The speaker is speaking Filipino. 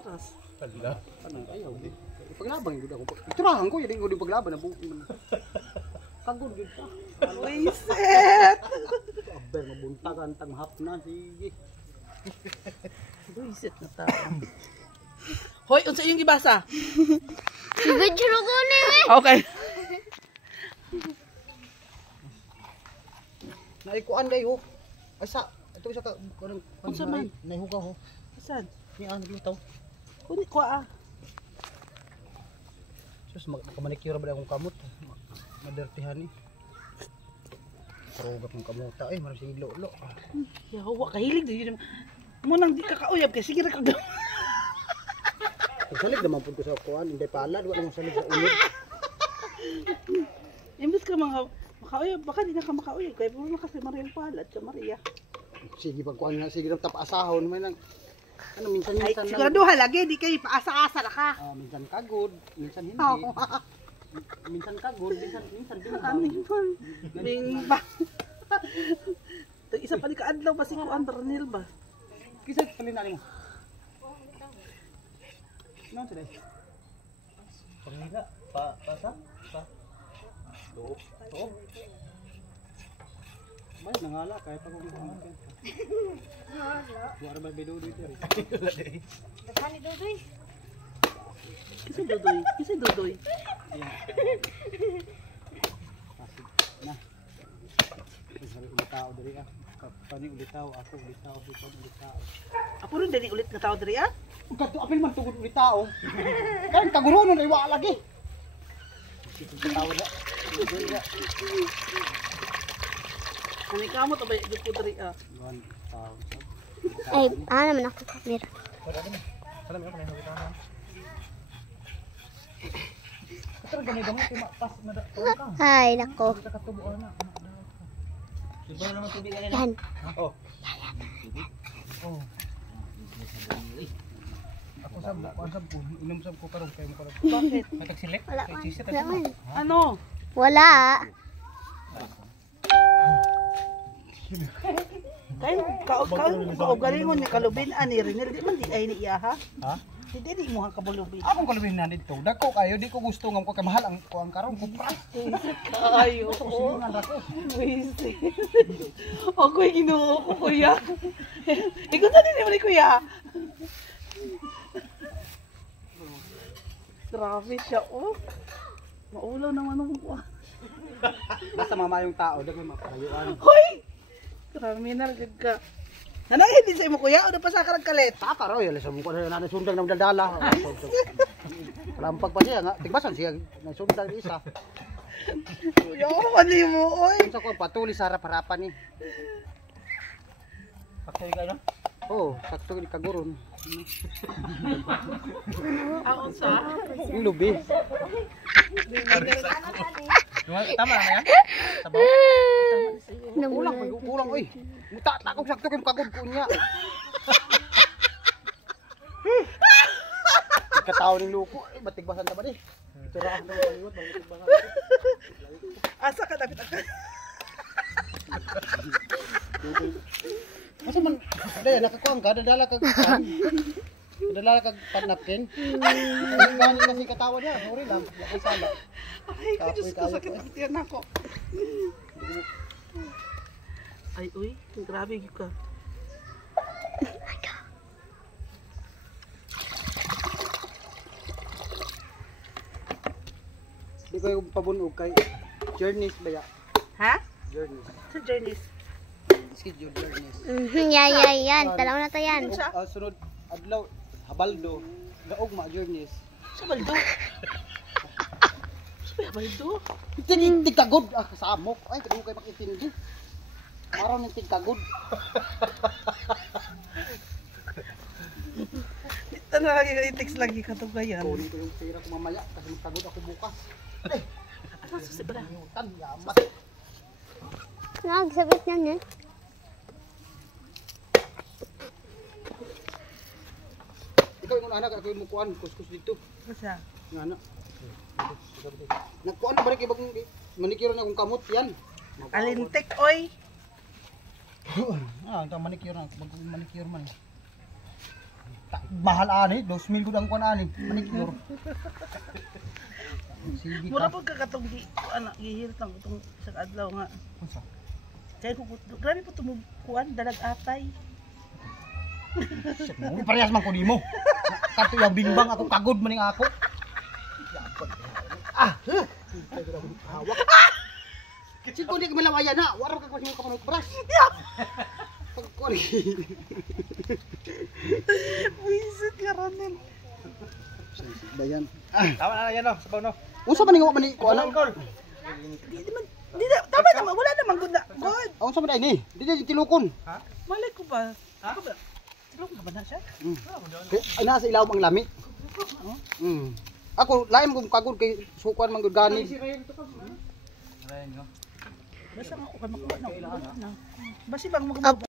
atras. Hala. Ano ayaw di. Paglabang gud ako. Iturahan ko yun ko di paglaban na buo. Kagod gud ka. Wiset. Aber mabuntagan tang hapna sige. Wiset na tao. Hoy, unsa yung gibasa? Video ko ni. Okay. Naikuan kayo. Ay sa ito isa ka kanang Unsa man? naihugaw ho. Saan? Ni an bitaw. Kuni ko ah. Sus magkamanicure ba akong kamot. Madertihan ni. Karugap ng kamuta ay marang sige lolo. Yawa kahilig din mo nang di ka kauyab kay sige ra ka. Salig naman pud ko sa kuan, hindi palad wala nang salig sa ulod. Imbes ka mga makauyab, baka di na ka makauyab kay puro kasi Maria palad sa Maria. Sige pag kuan na sige nang tapasahon may nang ano minsan Ay, minsan siguraduha lagi di kay paasa-asa na ka. minsan kagod, minsan hindi. Minsan kagod, minsan bimbang. Ding ba. Isa pa di ka adlaw ba si kuan Darnel ba? Kisa palin na mo. Non today. Pangila. Pasa? Loob. Bay nangala kay pa kung ano. Wala ba bido dito rin. Dakani dodoy. Kasi Dodoy. Na. Kasi ulitaw diri ah. Kapani ulitaw, ako ulitaw, ulitaw. Ako rin dali ulit nga tao diri ah. Kadto apil man tugod ulitaw. Kan kagurunon ay wa lagi. Ulitaw na. Kani kamot abay di ko diri ah. 1,000. Ay, naman ako kamera. Salam ya, panahin kita na. Pero ganito mo pas na ka. Ay, nako. Kita katubuan na. Diba naman tubig kanina? Yan. Oh. Oh. Ako sab ko, inom sab ko karon kay mo karon. Bakit? Nagsilek? Wala man. Wala man. Ano? Wala. Kay kaugalingon ni kalubin ani Renel di man di ay ni iya ha. Ha? Di mo ha kabulubin. Akong kalubin na dito. Dako kayo, di ko gusto nga ko kay mahal ang ko ang karon ko pra. Ayo. Sinungan ra ko. Wisit. Ako'y ginoo ko kuya. Ikaw sa din ni kuya. Grabe siya oh. Maulaw naman ang kuha. Basta mamayong tao, dagay mapayuan. Hoy! Criminal gid ka. Nanay hindi sa imo kuya o pa sa karag kalit. Tapa raw yun, sa mukha na sundang ng daldala. Lampag pa siya nga, tigbasan siya, nasundang isa. Kuya, mali mo oy. Sa ko patuloy sa harap-harapan ni. Paksoy ka no? Oh, sakto ni kaguron. Ako sa. Yung lubi. Tama lang yan? Sabaw? Kulang oy. Muta ta ko sakto kay kagod ko niya. Kataw ni luko, batigbasan ta ba di? Turahan daw kaliwat, batigbasan. Asa ka dapat ka. Asa man, daya nakakuang ka, dadala kag kan. Dadala kag panapkin. Ang gani kasi katawa niya, sorry lang, ay sala. Ay, Diyos ko, sakit ang tiyan ako. Ay, uy, grabe yun ka. Di ko yung pabunog kay Journeys ba ya? Ha? Journeys. Sa journeys. Schedule Journeys. Yan. Talaw na to yan. Sunod adlaw Habaldo, gaugma Journeys. Sa baldo. Sa baldo. Tigkagod sa amok. Ay, kung kayo makitindi. Araw ng tigkagod. Ano lagi ka i-text lagi ka to gayan. Kunin ko yung pera ko mamaya kasi magkagod ako bukas. Ano susi ba? Yutan, yamat. Nagsabit niyan eh. Ikaw yung anak, ako yung mukuan, kuskus dito. Basta. Nga anak. Nagkuan na balik ibang manikiro na akong kamot yan. Alintek, oy. Ang manikiro na, manikiro man. Mahal ani, 2,000 gud ang kuan ani. Manicure. Sige Mura ka. po kakatong gihil lang itong isang adlaw nga. Unsa? Kaya ko, grabe po tumukuan, dalag atay. Shit, mo parehas man ko nimo. Kato yung bingbang ako kagod maning ako. Hawak. Kasi ko di malawaya na, wala ka kasi mo kamanot bras. Pagkori. Wisit ka ranin. Dayan. Tama na yan no, sabaw no. Unsa man ningo man ni ko alam? Call. Di na, tama naman, wala namang good na. God, Unsa man ay ni? Di tilukon. malay ko ba? Ako ba? Tulong ka ba na siya? Ay nasa ilaw ang lami. Ako laim kung kagod kay sukuan man gud gani. Ayan no. Basta ako ka makuha na. Basta bang makuha.